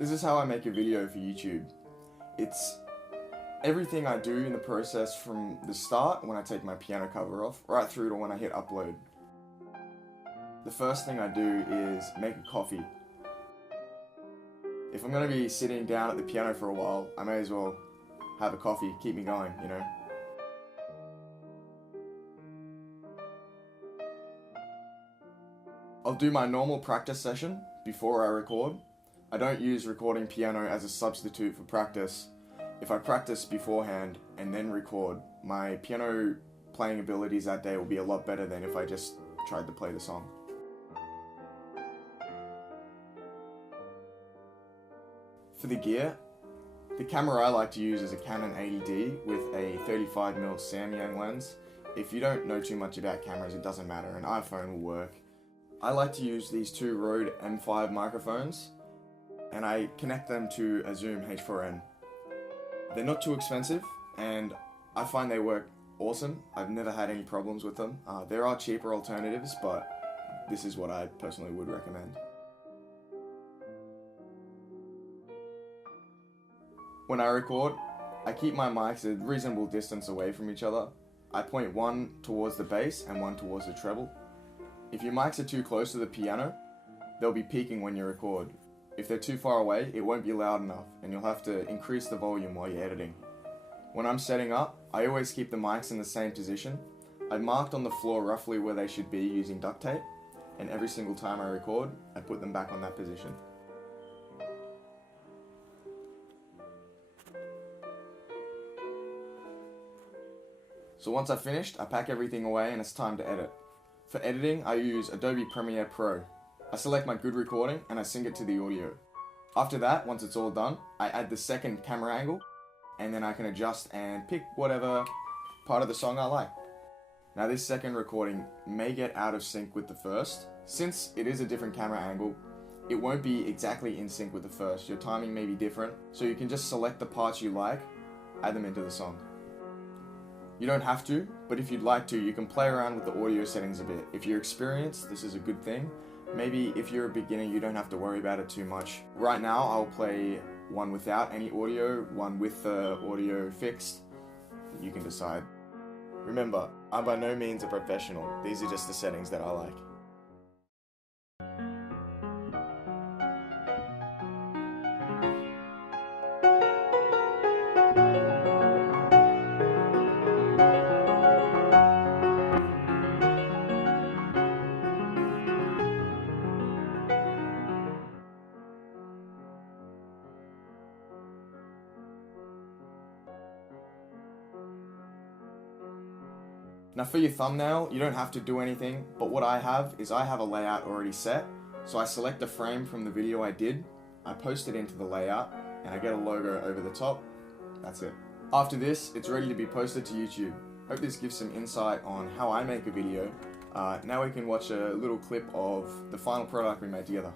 This is how I make a video for YouTube. It's everything I do in the process from the start, when I take my piano cover off, right through to when I hit upload. The first thing I do is make a coffee. If I'm going to be sitting down at the piano for a while, I may as well have a coffee, keep me going, you know. I'll do my normal practice session before I record. I don't use recording piano as a substitute for practice. If I practice beforehand and then record, my piano playing abilities that day will be a lot better than if I just tried to play the song. For the gear, the camera I like to use is a Canon 80D with a 35mm Samyang lens. If you don't know too much about cameras, it doesn't matter, an iPhone will work. I like to use these two Rode M5 microphones, and I connect them to a Zoom H4N. They're not too expensive, and I find they work awesome. I've never had any problems with them. There are cheaper alternatives, but this is what I personally would recommend. When I record, I keep my mics a reasonable distance away from each other. I point one towards the bass and one towards the treble. If your mics are too close to the piano, they'll be peaking when you record. If they're too far away, it won't be loud enough, and you'll have to increase the volume while you're editing. When I'm setting up, I always keep the mics in the same position. I marked on the floor roughly where they should be using duct tape, and every single time I record, I put them back on that position. So once I've finished, I pack everything away and it's time to edit. For editing, I use Adobe Premiere Pro. I select my good recording and I sync it to the audio. After that, once it's all done, I add the second camera angle, and then I can adjust and pick whatever part of the song I like. Now this second recording may get out of sync with the first. Since it is a different camera angle, it won't be exactly in sync with the first. Your timing may be different, so you can just select the parts you like, add them into the song. You don't have to, but if you'd like to, you can play around with the audio settings a bit. If you're experienced, this is a good thing. Maybe if you're a beginner, you don't have to worry about it too much. Right now, I'll play one without any audio, one with the audio fixed. You can decide. Remember, I'm by no means a professional. These are just the settings that I like. Now for your thumbnail, you don't have to do anything, but what I have is I have a layout already set. So I select a frame from the video I did, I post it into the layout, and I get a logo over the top. That's it. After this, it's ready to be posted to YouTube. Hope this gives some insight on how I make a video. Now we can watch a little clip of the final product we made together.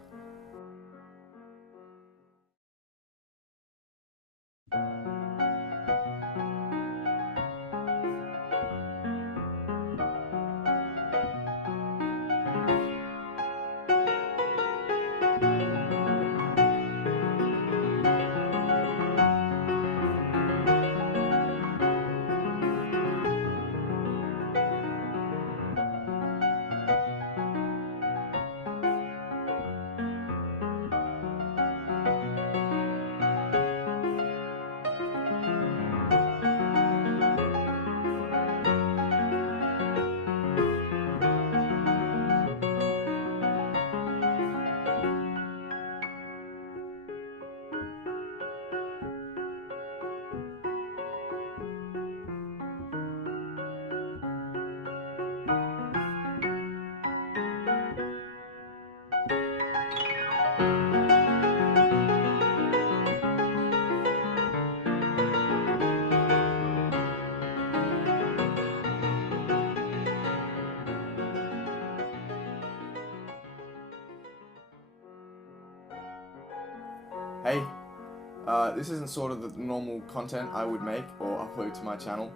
Hey, this isn't sort of the normal content I would make or upload to my channel.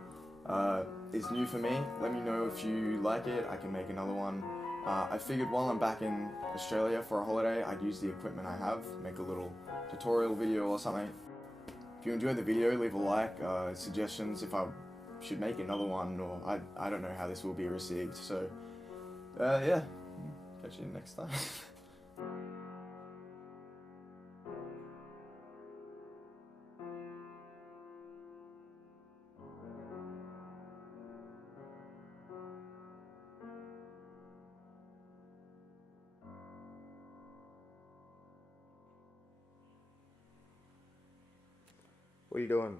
It's new for me. Let me know if you like it. I can make another one. I figured while I'm back in Australia for a holiday, I'd use the equipment I have, make a little tutorial video or something. If you enjoyed the video, leave a like, suggestions if I should make another one, or I don't know how this will be received, so yeah, catch you next time. What are you doing?